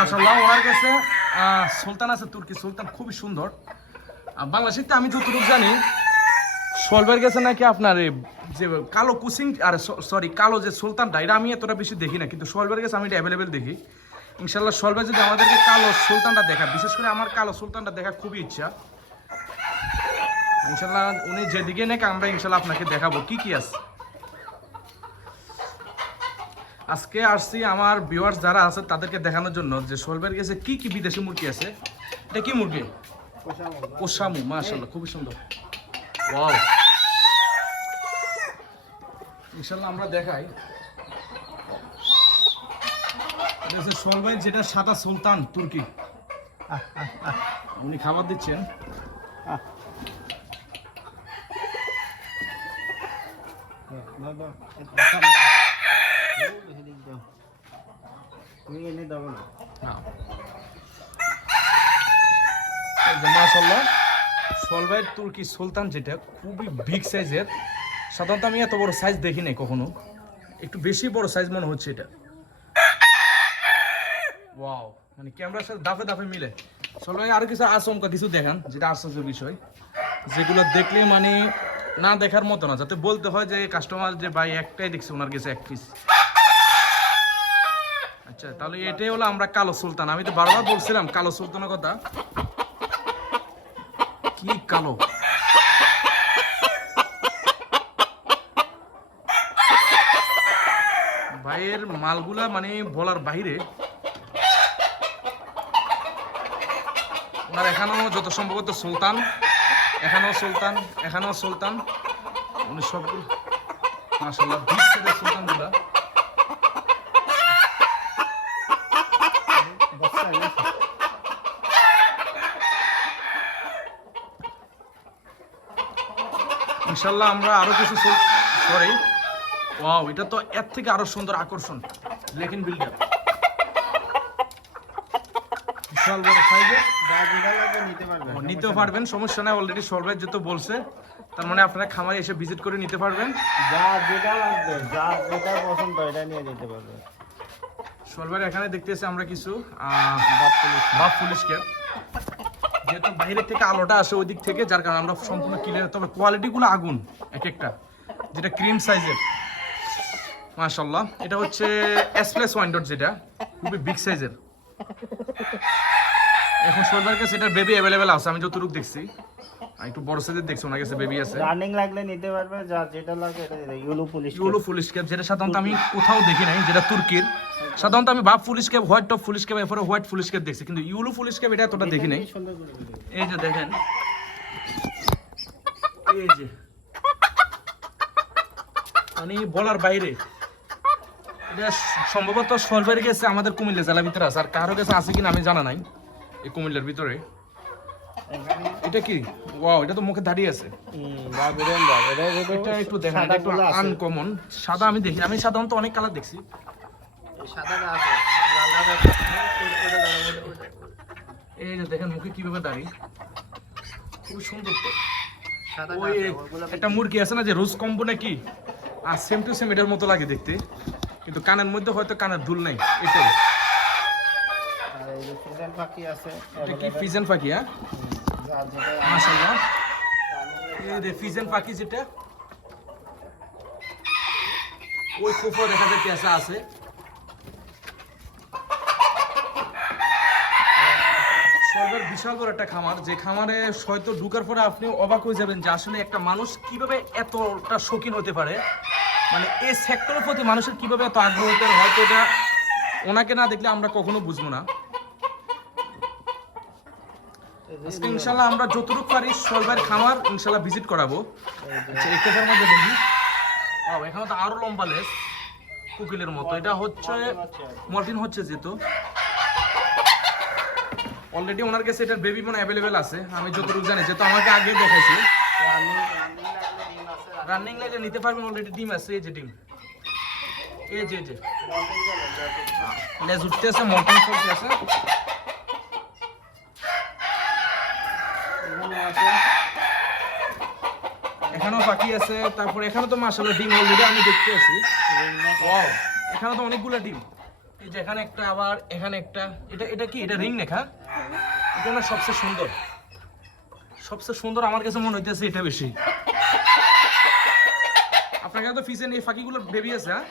মাশাআল্লাহ ওনার কাছে সুলতান আছে, তুর্কি সুলতান, খুবই সুন্দর। বাংলাদেশে আমি যতটুকু জানি সোহেলের কাছে নাকি আপনার যে কালো কুসিং আর সরি কালো যে সুলতানটা, এটা আমি এতটা বেশি দেখি না, কিন্তু সোহেলের কাছে আমি এটা অ্যাভেলেবেল দেখি। ইনশাল্লাহ সোহেল যদি আমাদেরকে কালো সুলতানটা দেখা, বিশেষ করে আমার কালো সুলতানটা দেখা খুবই ইচ্ছা। ইনশাল্লাহ উনি যেদিকে নাকি আমরা ইনশাল্লাহ আপনাকে দেখাবো কি কি আছে। আজকে আসছি আমার ভিউয়ার্স যারা আছে তাদেরকে দেখানোর জন্য যে সোহেলের কাছে কি কি বিদেশি মুরগি আছে। এটা কি মুরগি? কোসামু, মাশাআল্লাহ খুবই সুন্দর। ওয়াও, ইনশাল্লাহ আমরা দেখাই। সোহেল ভাই যেটা সাদা সুলতান তুর্কি, উনি খাবার দিচ্ছেন। মাশাআল্লাহ সোহেল ভাইয়ের তুর্কি সুলতান যেটা খুবই বিগ সাইজের। সাধারণত আমি এত বড় সাইজ দেখি নাই কখনো, একটু বেশি বড় সাইজ মনে হচ্ছে এটা। ওয়াও, মানে ক্যামেরার সাথে দাফে দাফে মিলে। সোহেল ভাই আরো কিছু আচমকা কিছু দেখান, যেটা আশ্চর্যের বিষয়, যেগুলো দেখলে মানে না দেখার মতো না, যাতে বলতে হয় যে কাস্টমার যে ভাই একটাই দেখছে ওনার কাছে এক পিস। আচ্ছা, তাহলে এটাই হলো আমরা কালো সুলতান। আমি তো বারবার বলছিলাম কালো সুলতানের কথা, কি কালো। ভাইয়ের মালগুলা মানে বলার বাইরে। ওনার এখানেও যত সম্ভবত সুলতান, এখানেও সুলতান, এখানেও সুলতান, উনি সবগুলো মাশাআল্লাহ বিগ সাইজের সুলতানগুলা। ইনশাল্লাহ আমরা আরো কিছু সরি। ওয়াও, এটা তো এর থেকে আরো সুন্দর আকর্ষণ। লেকিন বিল্ডার বিশাল বড় সাইজে, নিতে পারবেন, সমস্যা নাই। অলরেডি সোহেল ভাই যেহেতু বলছে, তার মানে আপনারা খামারে এসে ভিজিট করে নিতে পারবেন। যা যেটা লাগবে, যা যেটা পছন্দ এটা নিয়ে যেতে পারবেন। সোহেল ভাই এখানে দেখতেছি আমরা কিছু বাপ পুলিশ ক্যাপ, যেহেতু বাইরের থেকে আলোটা আসে ওই দিক থেকে, যার কারণে আমরা সম্পূর্ণ ক্লিয়ার। তবে কোয়ালিটিগুলো আগুন এক একটা, যেটা ক্রিম সাইজের মাশাআল্লাহ। এটা হচ্ছে এসপ্লেস ওয়াইন্ডোর, যেটা খুবই বিগ সাইজের। এখন সোহেলের কাছে এটার বেবি অ্যাভেলেবেল আছে, আমি যতটুকু দেখছি। একটু বড় সাইজের দেখছি, ওনার কাছে বেবি আছে। রানিং লাগলে নিতে পারবে, যা যেটা লাগে এটা দিতে। ইউলো পুলিশ ক্যাপ, যেটা সাধারণত আমি কোথাও দেখি নাই, যেটা তুর্কির। সাধারণত আমি বাপ police cap, white top police cap, এরপরে হোয়াইট পুলিশ ক্যাপ দেখছি, কিন্তু ইউলো পুলিশ ক্যাপ এটা এতটা দেখি নাই। এই যে দেখেন, এই যে মানে বলার বাইরে। এটা সম্ভবত সোহেল ভাইয়ের কাছে আমাদের কুমিল্লা জেলার ভিতরে আছে, আর কারো কাছে আছে কিনা আমি জানা নাই এই কুমিল্লার ভিতরে। এটা কি? ওয়াও, এটা তো মুখে দাঁড়িয়ে আছে। এটা একটু দেখেন, এটা একটু আনকমন। সাদা আমি দেখি, আমি সাধারণত অনেক কালার দেখছি। এই যে দেখেন মুখে কিভাবে দাঁড়িয়ে, খুব সুন্দর। তো ওই একটা মুরগি আছে না যে রোজ কম্বো নাকি, আর সেম টু সেম এটার মতো লাগে দেখতে, কিন্তু কানের মধ্যে হয়তো কানের দুল নাই। এটাই এটা কি ফিজেন পাখি? হ্যাঁ মাশাআল্লাহ, এই যে ফিজেন পাখি, যেটা ওই ফুফো দেখা যাচ্ছে আছে। সোহেলের বিশাল বড় একটা খামার, যে খামারে হয়তো ঢুকার পরে আপনি অবাক হয়ে যাবেন যে আসলে একটা মানুষ কিভাবে এতটা শৌখিন হতে পারে। মানে এই সেক্টরের প্রতি মানুষের কিভাবে এত আগ্রহ হতে পারে, হয়তো এটা ওনাকে না দেখলে আমরা কখনো বুঝবো না। আজকে ইনশাল্লাহ আমরা যতটুকু পারি সোহেল ভাইয়ের খামার ইনশাল্লাহ ভিজিট করাবো। আচ্ছা, এই কেসের মধ্যে দেখি, এখানে তো আরো লম্বা লেস, কুকিলের মতো। এটা হচ্ছে মর্টিন হচ্ছে, যেহেতু অলরেডি ওনার কাছে এটার বেবি মনে অ্যাভেলেবেল আছে, আমি যতটুকু জানি, যেহেতু আমাকে আগে দেখাইছি। রানিং লাইনে নিতে পারবেন, অলরেডি ডিম আছে। এই যে ডিম, এই যে লেজ উঠতে আছে, মর্টিন চলতে আছে। এখানেও পাখি আছে, তারপর এখানে তো মাশাআল্লাহ ডিম অলরেডি আমি দেখতে আছি। ওয়াও, এখানে তো অনেকগুলো ডিম। এই যে এখানে একটা, আবার এখানে একটা। এটা এটা কি? এটা রিং নেক, হ্যাঁ? এটা না সবচেয়ে সুন্দর, সবচেয়ে সুন্দর আমার কাছে মনে হইতেছে এটা বেশি। আপনার কাছে তো ফিসেন এই ফাঁকিগুলোর বেবি আছে, হ্যাঁ?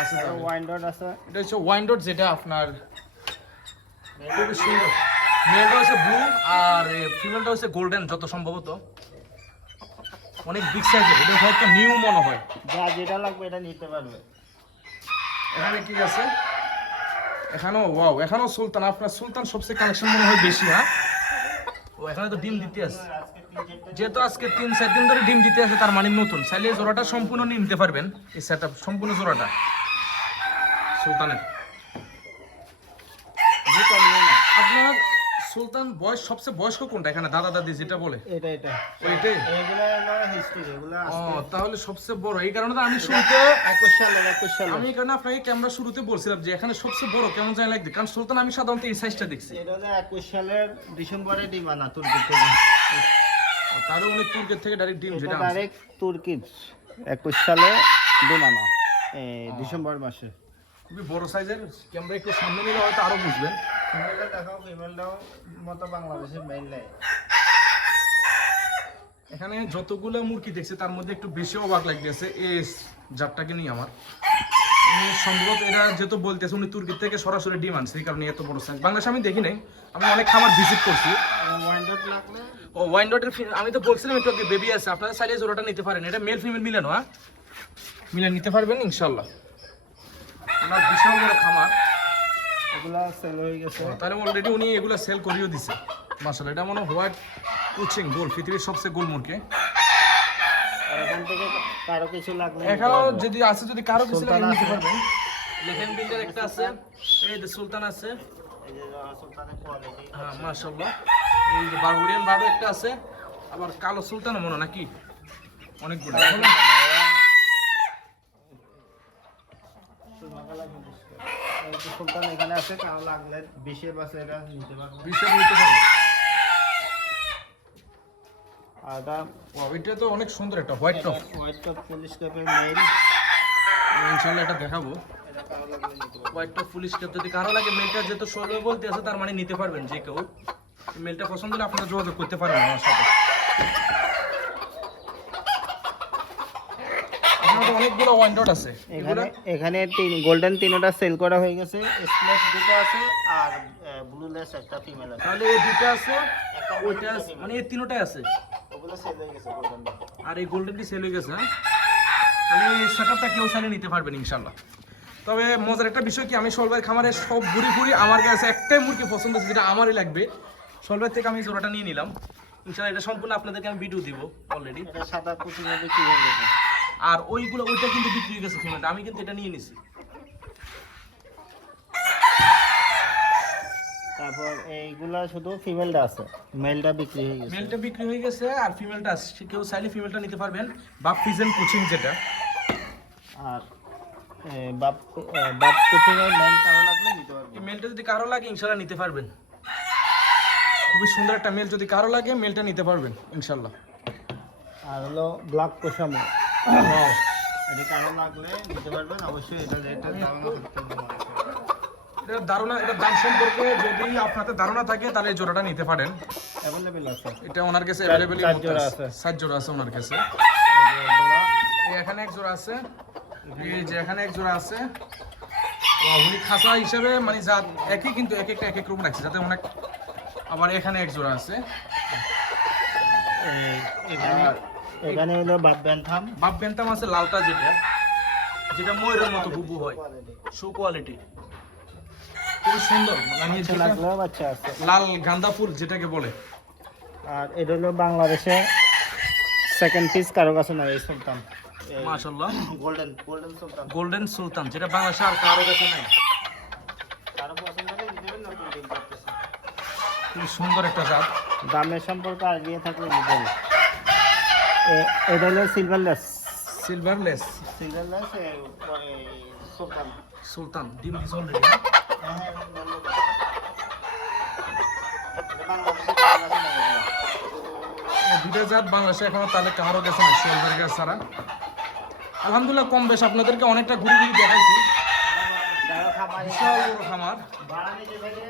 আছে তো। ওয়াইন্ডার আছে, এটা হচ্ছে ওয়াইন্ডট, যেটা আপনার খুবই সুন্দর। মেলটা হচ্ছে ব্লু আর ফিমেলটা হচ্ছে গোল্ডেন, যত সম্ভবত অনেক বিগ সাইজের। এটা হয়তো নিউ মনে হয়। যা যেটা লাগবে এটা নিতে পারবে। এখানে কি আছে? এখানেও ওয়াও, এখানেও সুলতান। আপনার সুলতান সবচেয়ে কালেকশন মনে হয় বেশি, হ্যাঁ? ও এখানে তো ডিম দিতে আছে, যেহেতু আজকে 3-4 দিন ধরে ডিম দিতে আছে, তার মানে নতুন। চাইলে এই জোড়াটা সম্পূর্ণ নিয়ে নিতে পারবেন, এই সেট আপ সম্পূর্ণ জোড়াটা সুলতানের। আপনার সুলতান বয়স সবচেয়ে বয়স্ক কোনটা এখানে, দাদা দাদি যেটা বলে? এটা ওইটাই। এগুলো হলো হিস্ট্রি, এগুলো ও তাহলে সবচেয়ে বড়। এই কারণে তো আমি শুরুতে 21 সালে আমি এই কারণে আপনাকে ক্যামেরা শুরুতে বলছিলাম যে এখানে সবচেয়ে বড় কেমন জানি লাগবে, কারণ সুলতান আমি সাধারণত এই সাইজটা দেখছি। এটা হলো 21 সালের ডিসেম্বরে ডিম আনা তুর্কি থেকে। তারও উনি তুর্কের থেকে ডাইরেক্ট ডিম, এটা যেটা ডাইরেক্ট তুর্কির 21 সালে ডিম আনা ডিসেম্বর মাসে। খুবই বড় সাইজের। ক্যামেরা একটু সামনে নিলে হয়তো আরো বুঝবেন। ফিমেলটা দেখাও, ফিমেলটাও মতো বাংলাদেশের মেইন লাই। এখানে যতগুলো মুরগি দেখছি তার মধ্যে একটু বেশি অবাক লাগতেছে এই জাতটাকে নিয়ে আমার। সম্ভবত এরা যেহেতু বলতেছে উনি তুর্কি থেকে সরাসরি ডিম আনছে, এই কারণে এত বড় সাইজ। বাংলাদেশে আমি দেখি নাই, আমি অনেক খামার ভিজিট করছি। ওয়াইন্ডার লাগলে ও ওয়াইন্ডটের আমি তো বলছিলাম একটু আগে বেবি আছে, আপনারা চাইলে জোড়াটা নিতে পারেন। এটা মেল ফিমেল মিলানো, হ্যাঁ? মিলে নিতে পারবেন ইনশাল্লাহ। ওনার বিশাল বড় খামার, এগুলা সেল হয়ে গেছে। তাহলে অলরেডি উনি এগুলো সেল করিয়েও দিছে। মাশাআল্লাহ, এটা মনে হয় হোয়াইট কুচিং গোল, পৃথিবীর সবচেয়ে গোল মুরগি। আর এখান থেকে কারো কিছু লাগলে এখানেও যদি আছে, যদি কারো কিছু লাগে নিতে পারবেন। লেখেন বিল্ডার একটা আছে, এই যে সুলতান আছে, এই যে সুলতানের কোয়ালিটি। হ্যাঁ মাশাআল্লাহ। এই যে বারবুডিয়ান বারো একটা আছে, আবার কালো সুলতান মনে হয় নাকি অনেকগুলো। সুলতান এখানে আছে, কারো লাগলে 20 বাসে এটা নিতে পারবে। বিশাল নিতে পারবেন। আর এটা এটা তো অনেক সুন্দর একটা white top. White top police ক্যাপের মেল, ইনশাআল্লাহ এটা দেখাবো। এটা কারো লাগলে নিতে পারবে। হোয়াইট টপ পুলিশ ক্যাপ যদি কারো লাগে, মেলটা যেহেতু ষোলো বলতে আছে, তার মানে নিতে পারবেন যে কেউ। মেলটা পছন্দ হলে আপনারা যোগাযোগ করতে পারবেন আমার সাথে। এখানে তো অনেকগুলো ওয়াইন্ডট আছে। এখানে এখানে গোল্ডেন তিনটা সেল করা হয়ে গেছে, স্প্ল্যাশ দুটো আছে আর ব্লু লেস একটা ফিমেল আছে। তাহলে এই দুটো আছে, ওইটা আছে, মানে এই তিনটাই আছে। ওগুলো সেল হয়ে গেছে গোল্ডেন। আর এই গোল্ডেনটি সেল হয়ে গেছে, হ্যাঁ? তাহলে এই সেটআপটা কেউ চাইলে নিতে পারবেন ইনশাআল্লাহ। তবে মজার একটা বিষয় কি, আমি সলভাইয়ের খামারে সব বুড়ি আমার কাছে একটাই মুরগি পছন্দ আছে, যেটা আমারই লাগবে। সলভাইয়ের থেকে আমি জোড়াটা নিয়ে নিলাম ইনশাআল্লাহ। এটা সম্পূর্ণ আপনাদেরকে আমি ভিডিও দিব অলরেডি। এটা সাদা কুচি মধ্যে কি হয়ে গেছে। আর ওইগুলো ওইটা কিন্তু বিক্রি হয়ে গেছে ফিমেলটা, আমি কিন্তু এটা নিয়ে নিছি। তারপর এইগুলা শুধু ফিমেলটা আছে, মেলটা বিক্রি হয়ে গেছে। মেলটা বিক্রি হয়ে গেছে আর ফিমেলটা আছে। কেউ চাইলে ফিমেলটা নিতে পারবেন, বা ফিজেন কোচিং যেটা। আর বাপ বাপ কুচিং এর মেল কারো লাগলে নিতে পারবে। এই মেলটা যদি কারো লাগে ইনশাআল্লাহ নিতে পারবেন। খুবই সুন্দর একটা মেল, যদি কারো লাগে মেলটা নিতে পারবেন ইনশাআল্লাহ। আর হলো ব্ল্যাক কোশামো, ওয়াও, এটা কারো লাগলে নিতে পারবেন অবশ্যই। এটা রেটটা ধারণা থাকতে হবে। এটা ধারণা, এটা দাম সম্পর্কে যদি আপনাদের ধারণা থাকে তাহলে এই জোড়াটা নিতে পারেন। অ্যাভেলেবল আছে। এটা ওনার কাছে অ্যাভেলেবল চার জোড়া আছে। 7 জোড়া আছে ওনার কাছে। এই এখানে এক জোড়া আছে, এই যে এখানে এক জোড়া আছে। উনি খাসা হিসেবে মানে যা একই, কিন্তু এক একটা এক এক রকম রাখছে যাতে অনেক। আবার এখানে এক জোড়া আছে। এখানে হলো বাপ ব্যান্থাম। বাপ বেন্তাম আছে লালটা, যেটা যেটা ময়ূরের মতো বুবু হয়, শো কোয়ালিটি, খুবই সুন্দর। মানে বাচ্চা যেটা লাগলেও বাচ্চা আছে। লাল গাঁদা ফুল যেটাকে বলে। আর এটা হলো বাংলাদেশে সেকেন্ড পিস কারো কাছে নাই, এই সুলতান মাশাআল্লাহ, গোল্ডেন সুলতান। গোল্ডেন সুলতান, যেটা বাংলাদেশে আর কারো কাছে নাই। কারো পছন্দ হলে নিতে পারেন, নতুন ডিম করতেছে। খুব সুন্দর একটা জাত। দামের সম্পর্কে আইডিয়া থাকলে নিতে পারেন। এটা হলো সিলভারলেস সিলভারলেস সুলতান। সুলতান ডিম দিছে অলরেডি। দুটো জাত বাংলাদেশে এখনো তাহলে কারো গেছে না, সিলভার গ্যাস ছাড়া। আলহামদুলিল্লাহ কম বেশ আপনাদেরকে অনেকটা ঘুরে ঘুরে দেখাইছি। খামার বিশাল বড় খামার। ভাড়া নিতে থেকে